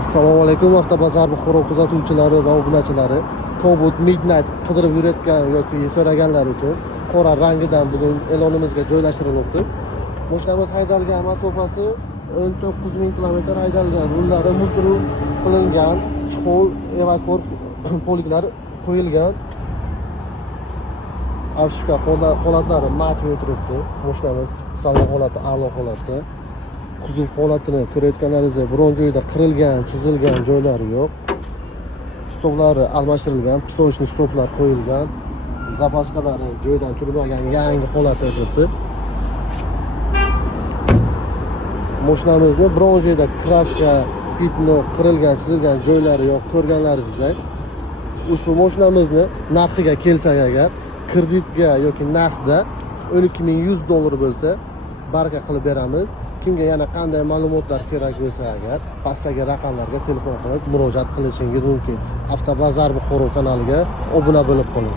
Assalomu alaykum, avtobazar Buxoro kuzatuvchilari va obunachilari. Cobalt Midnight qidirib yurayotgan yoki so'raganlar uchun qora rangidan bugun e'lonimizga joylashtirilmoqda. Mashinamiz haydalgan masofasi 19000 kilometr haydalgan. Yo'llari multru qilingan, chuqur evakor poliklar qo'yilgan. Avshka holatlari matn turibdi. Mashinamiz sog'lom holati, a'lo holatda. Kuzuv holatini ko'rayotganlaringizda biron joyda qirilgan, chizilgan joylari yo'q. Stoplari almashtirilgan, pistochni stoplar qo'yilgan. Zapaskалari joydan turmagan, yangi holatda turibdi. Mashinamizni biron joyda kraska, pitno qirilgan, chizilgan joylari yo'q ko'rganlaringizda. Ushbu mashinamizni narxiga kelsak agar, kreditga yoki naqdda $12100 bo'lsa, baraka qilib beramiz. Kimga yana qanday ma'lumotlar kerak bo'lsa agar pastdagi raqamlarga telefon qilib murojaat qilishingiz mumkin. Avtobazar Buxoro kanaliga obuna bo'lib qoling.